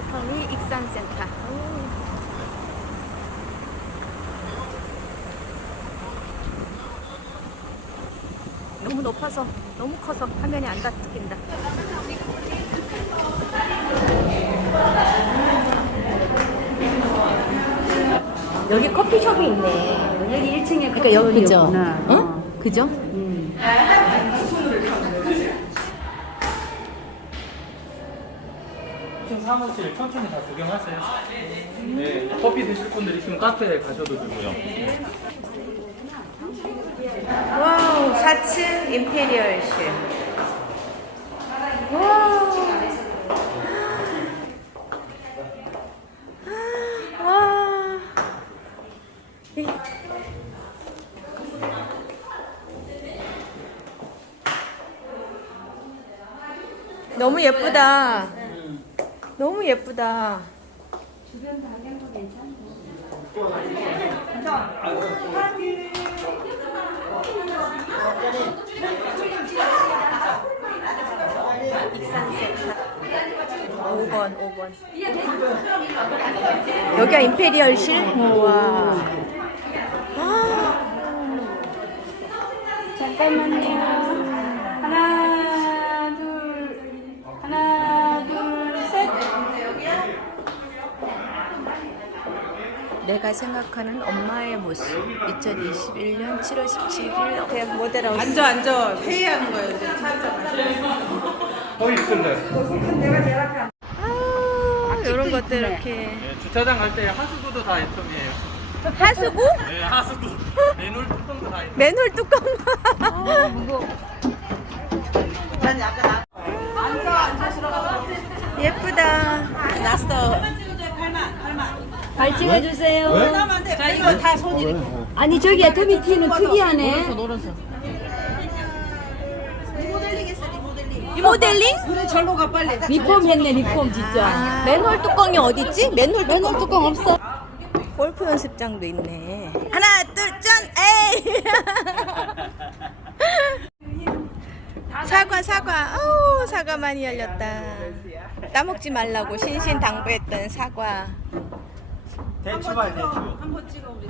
애터미 익산센터. 너무 높아서 너무 커서 화면이 안 닿긴다. 여기 커피숍이 있네. 여기 1층에 그러니까 여기 그죠? 있구나. 어? 그죠? 층 사무실 천천히 다 구경하세요. 네, 커피 드실 분들 있으면 카페에 가셔도 되고요. 와우, 4층 임페리얼실. 와우. 와. 이- 너무 예쁘다. 너무 예쁘다. 익산 센터 5번 5번 여기가 임페리얼실? 우와 아, 잠깐만요. 하나, 둘, 하나, 둘, 셋. 내가 생각하는 엄마의 모습 2021년 7월 17일 대학 모델하우스 앉아 앉아 회의하는 거예요 이제 거의 있을래. 아, 이런 것들 이렇게 네, 주차장 갈 때 하수구도 다 애텀이에요. 하수구? 네, 하수구. 맨홀 뚜껑도 다 애텀. 맨홀 뚜껑 예쁘다 났어 발 찍어주세요. 자 이거 다 손이 아니 저기 애터미 티는 특이하네. 리모델링? 그래 절로 가 빨리 리폼 했네 리폼 진짜. 아, 맨홀 뚜껑이 어딨지? 맨홀 뚜껑 맨홀 뚜껑 없어. 골프 연습장도 있네. 하나, 둘, 짠! 에이! 사과, 사과. 어우, 사과 많이 열렸다. 따먹지 말라고 신신 당부했던 사과. 대추 발 대추. 한번 찍어 우리